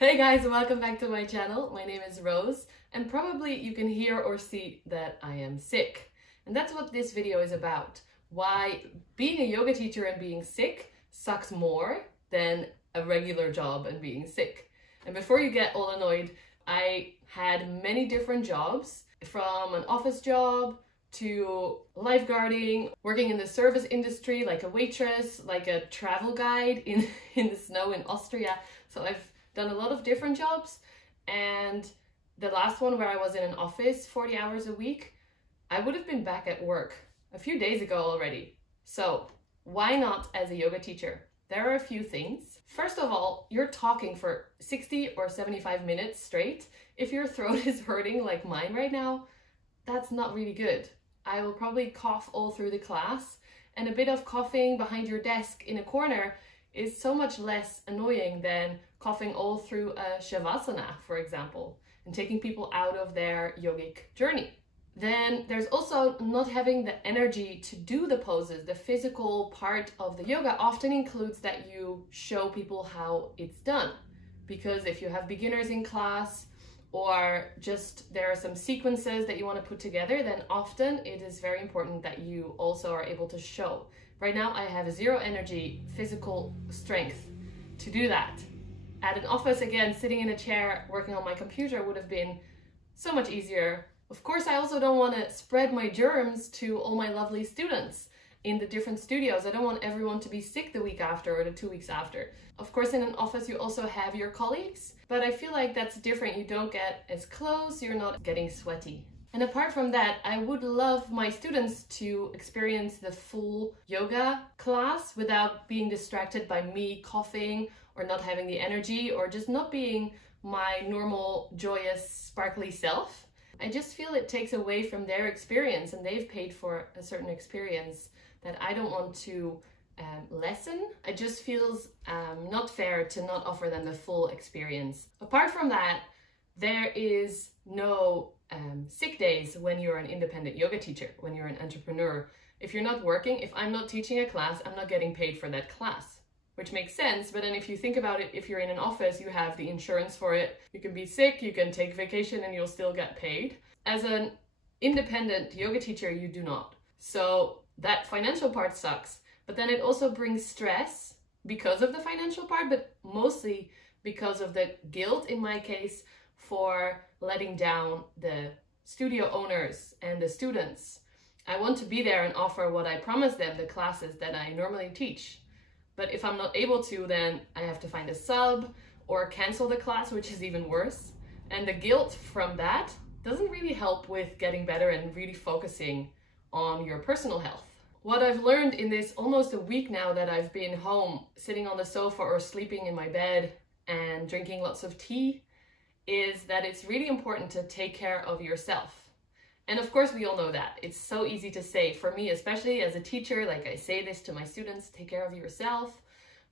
Hey guys, welcome back to my channel. My name is Rose, and probably you can hear or see that I am sick. And that's what this video is about. Why being a yoga teacher and being sick sucks more than a regular job and being sick. And before you get all annoyed, I had many different jobs, from an office job to lifeguarding, working in the service industry like a waitress, like a travel guide in the snow in Austria. So I've done a lot of different jobs, and the last one where I was in an office 40 hours a week, I would have been back at work a few days ago already. So why not as a yoga teacher? There are a few things. First of all, you're talking for 60 or 75 minutes straight. If your throat is hurting like mine right now, that's not really good. I will probably cough all through the class, and a bit of coughing behind your desk in a corner is so much less annoying than coughing all through a shavasana, for example, and taking people out of their yogic journey. Then there's also not having the energy to do the poses. The physical part of the yoga often includes that you show people how it's done. Because if you have beginners in class, or just there are some sequences that you want to put together, then often it is very important that you also are able to show. Right now I have zero energy, physical strength to do that. At an office, again, sitting in a chair working on my computer would have been so much easier. Of course, I also don't want to spread my germs to all my lovely students in the different studios. I don't want everyone to be sick the week after or the 2 weeks after. Of course, in an office, you also have your colleagues, but I feel like that's different. You don't get as close, you're not getting sweaty. And apart from that, I would love my students to experience the full yoga class without being distracted by me coughing or not having the energy or just not being my normal, joyous, sparkly self. I just feel it takes away from their experience, and they've paid for a certain experience that I don't want to lessen. It just feels not fair to not offer them the full experience. Apart from that, there is no sick days when you're an independent yoga teacher, when you're an entrepreneur. If you're not working, if I'm not teaching a class, I'm not getting paid for that class, which makes sense. But then if you think about it, if you're in an office, you have the insurance for it. You can be sick, you can take vacation, and you'll still get paid. As an independent yoga teacher, you do not. So that financial part sucks. But then it also brings stress because of the financial part, but mostly because of the guilt, in my case, for letting down the studio owners and the students. I want to be there and offer what I promised them, the classes that I normally teach. But if I'm not able to, then I have to find a sub or cancel the class, which is even worse. And the guilt from that doesn't really help with getting better and really focusing on your personal health. What I've learned in this almost a week now that I've been home, sitting on the sofa or sleeping in my bed and drinking lots of tea, is that it's really important to take care of yourself. And of course, we all know that. It's so easy to say. For me, especially as a teacher, like I say this to my students, take care of yourself.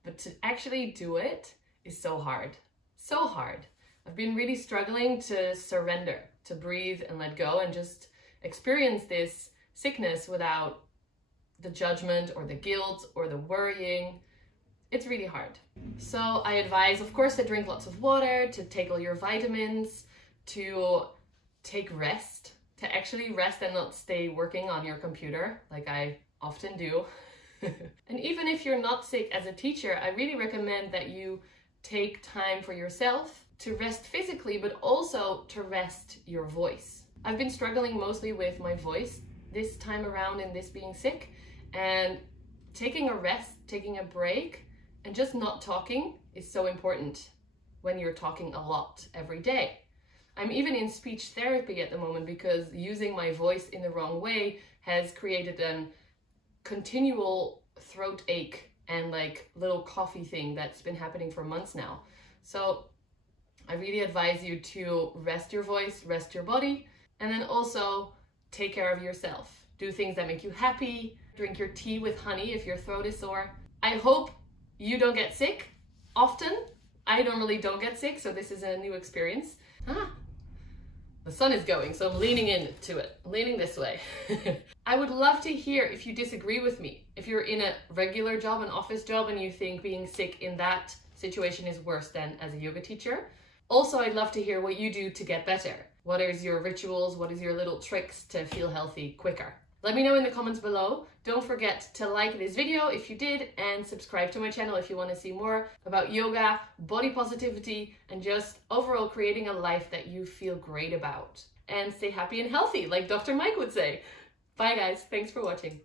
But to actually do it is so hard. So hard. I've been really struggling to surrender, to breathe and let go and just experience this sickness without the judgment or the guilt or the worrying. It's really hard. So I advise, of course, to drink lots of water, to take all your vitamins, to take rest, to actually rest and not stay working on your computer like I often do. And even if you're not sick as a teacher, I really recommend that you take time for yourself to rest physically, but also to rest your voice. I've been struggling mostly with my voice this time around in this being sick, and taking a rest, taking a break, and just not talking is so important when you're talking a lot every day. I'm even in speech therapy at the moment because using my voice in the wrong way has created a continual throat ache and like little coughy thing that's been happening for months now. So I really advise you to rest your voice, rest your body, and then also take care of yourself. Do things that make you happy. Drink your tea with honey if your throat is sore. I hope you don't get sick often. I normally don't get sick, so this is a new experience. The sun is going, so I'm leaning into it, leaning this way. I would love to hear if you disagree with me. If you're in a regular job, an office job, and you think being sick in that situation is worse than as a yoga teacher. Also, I'd love to hear what you do to get better. What is your rituals? What is your little tricks to feel healthy quicker? Let me know in the comments below. Don't forget to like this video if you did, and subscribe to my channel if you want to see more about yoga, body positivity, and just overall creating a life that you feel great about. And stay happy and healthy, like Dr. Mike would say. Bye guys, thanks for watching.